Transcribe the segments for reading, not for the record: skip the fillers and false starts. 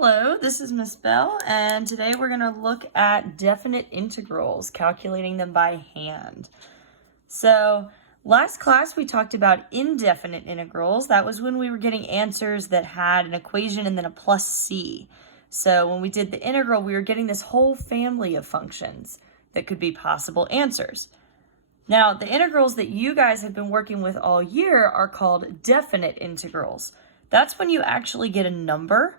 Hello, this is Miss Bell, and today we're going to look at definite integrals, calculating them by hand. So, last class we talked about indefinite integrals. That was when we were getting answers that had an equation and then a plus c. So, when we did the integral, we were getting this whole family of functions that could be possible answers. Now, the integrals that you guys have been working with all year are called definite integrals. That's when you actually get a number,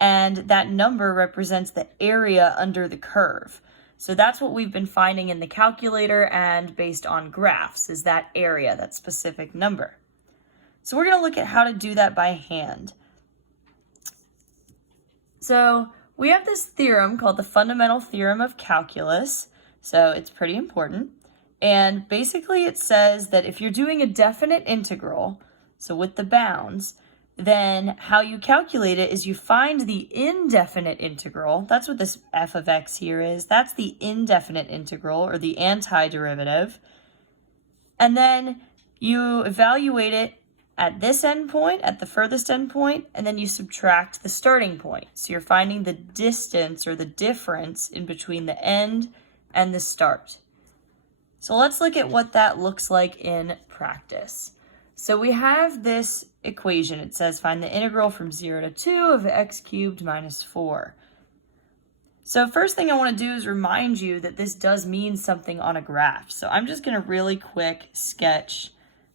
and that number represents the area under the curve. So that's what we've been finding in the calculator and based on graphs, is that area, that specific number. So we're going to look at how to do that by hand. So we have this theorem called the fundamental theorem of calculus. So it's pretty important. And basically it says that if you're doing a definite integral, so with the bounds, then how you calculate it is you find the indefinite integral. That's what this f of x here is. That's the indefinite integral, or the antiderivative. And then you evaluate it at this endpoint, at the furthest endpoint, and then you subtract the starting point. So you're finding the distance or the difference in between the end and the start. So let's look at what that looks like in practice. So we have this equation. It says find the integral from 0 to 2 of x cubed minus 4. So first thing I want to do is remind you that this does mean something on a graph. So I'm just going to really quick sketch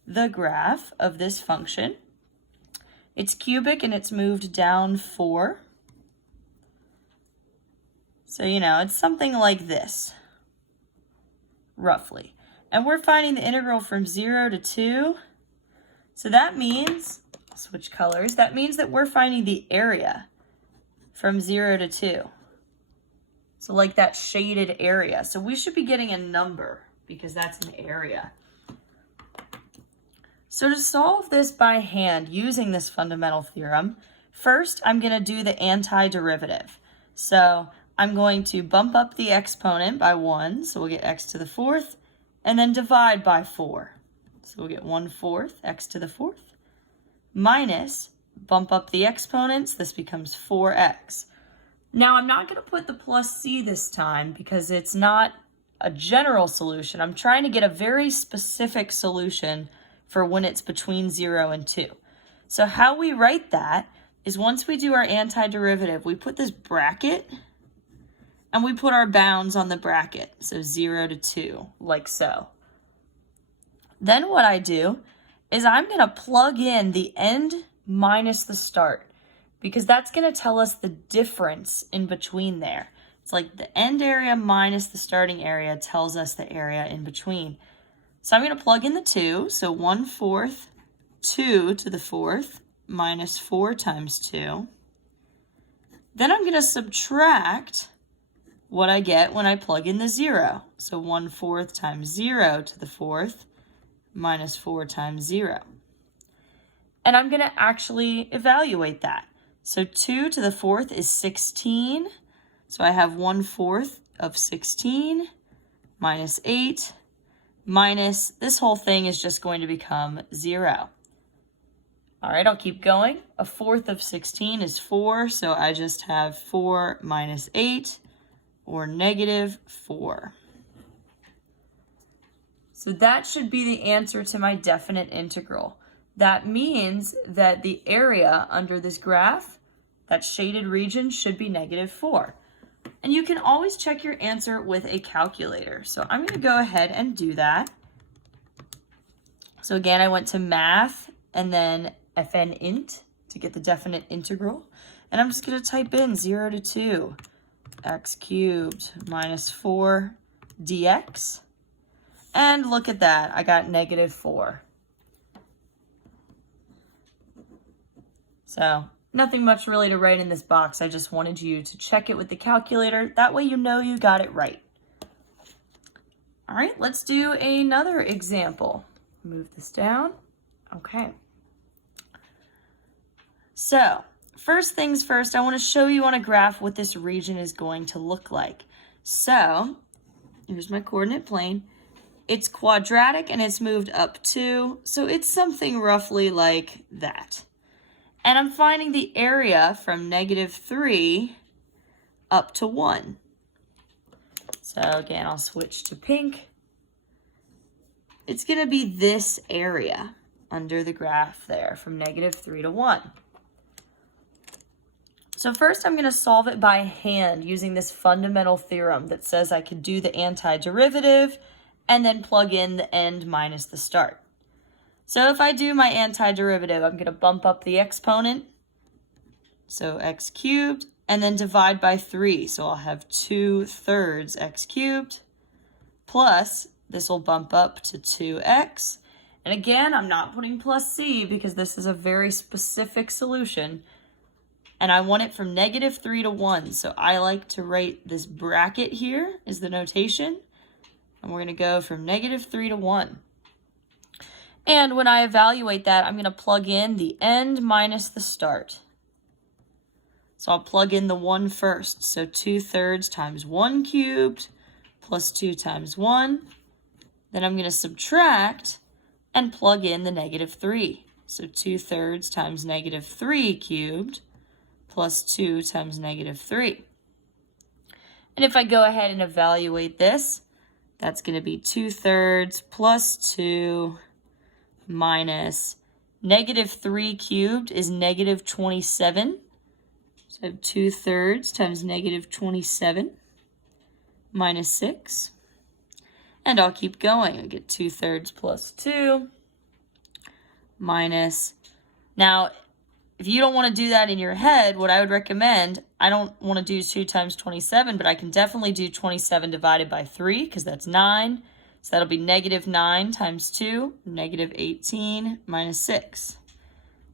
the graph of this function. It's cubic and it's moved down 4. So, it's something like this, roughly. And we're finding the integral from 0 to 2. So that means, switch colors, that means that we're finding the area from 0 to 2. So like that shaded area. So we should be getting a number because that's an area. So to solve this by hand using this fundamental theorem, first I'm going to do the antiderivative. So I'm going to bump up the exponent by 1, so we'll get x to the 4th, and then divide by 4. So we'll get 1/4 x to the 4th, minus, bump up the exponents, this becomes 4x. Now I'm not going to put the plus c this time because it's not a general solution. I'm trying to get a very specific solution for when it's between 0 and 2. So how we write that is once we do our antiderivative, we put this bracket and we put our bounds on the bracket. So 0 to 2, like so. Then what I do is I'm going to plug in the end minus the start because that's going to tell us the difference in between there. It's like the end area minus the starting area tells us the area in between. So I'm going to plug in the 2. So 1/4, 2 to the 4th minus 4 times 2. Then I'm going to subtract what I get when I plug in the 0. So 1/4 times 0 to the 4th minus 4 times 0. And I'm going to actually evaluate that. So 2 to the 4th is 16. So I have 1/4 of 16 minus 8 minus, this whole thing is just going to become 0. All right, I'll keep going. 1/4 of 16 is 4, so I just have 4 minus 8, or negative 4. So that should be the answer to my definite integral. That means that the area under this graph, that shaded region, should be negative 4. And you can always check your answer with a calculator. So I'm going to go ahead and do that. So again, I went to math and then FNInt to get the definite integral. And I'm just going to type in 0 to 2, x cubed minus 4 dx. And look at that, I got negative 4. So nothing much really to write in this box. I just wanted you to check it with the calculator. That way you know you got it right. All right, let's do another example. Move this down. Okay. So first things first, I want to show you on a graph what this region is going to look like. So here's my coordinate plane. It's quadratic and it's moved up 2, so it's something roughly like that. And I'm finding the area from -3 up to 1. So again, I'll switch to pink. It's going to be this area under the graph there from -3 to 1. So first I'm going to solve it by hand using this fundamental theorem that says I could do the antiderivative and then plug in the end minus the start. So if I do my antiderivative, I'm going to bump up the exponent, so x cubed, and then divide by 3. So I'll have 2/3 x cubed, plus this will bump up to 2x. And again, I'm not putting plus c because this is a very specific solution. And I want it from -3 to 1. So I like to write this bracket here is the notation. And we're going to go from -3 to 1. And when I evaluate that, I'm going to plug in the end minus the start. So I'll plug in the 1 first. So 2/3 times 1 cubed plus 2 times 1. Then I'm going to subtract and plug in the -3. So 2/3 times -3 cubed plus 2 times -3. And if I go ahead and evaluate this, that's going to be 2/3 plus 2 minus -3 cubed is -27. So I have 2/3 times -27 minus 6. And I'll keep going. I get 2/3 plus 2 minus. Now, if you don't want to do that in your head, what I would recommend, I don't want to do 2 times 27, but I can definitely do 27 divided by 3 because that's 9. So that'll be -9 times 2, -18 minus 6.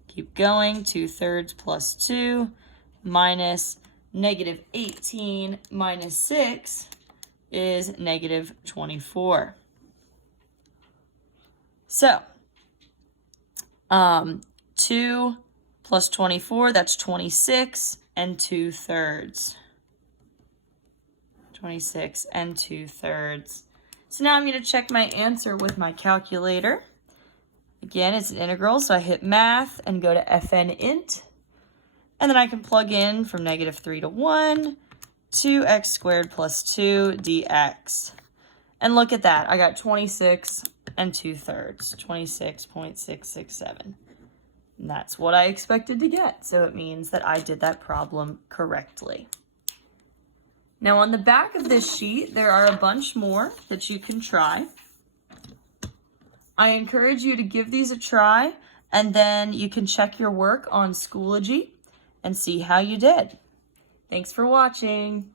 Keep going, 2/3 plus 2 minus -18 minus 6 is -24. So, 2 plus 24, that's 26 and 2/3. 26 and 2/3. So now I'm going to check my answer with my calculator. Again, it's an integral, so I hit math and go to fnint. And then I can plug in from -3 to 1, 2x squared plus 2 dx. And look at that, I got 26 and 2/3, 26.667. And that's what I expected to get, so it means that I did that problem correctly. Now on the back of this sheet, there are a bunch more that you can try. I encourage you to give these a try, and then you can check your work on Schoology and see how you did. Thanks for watching.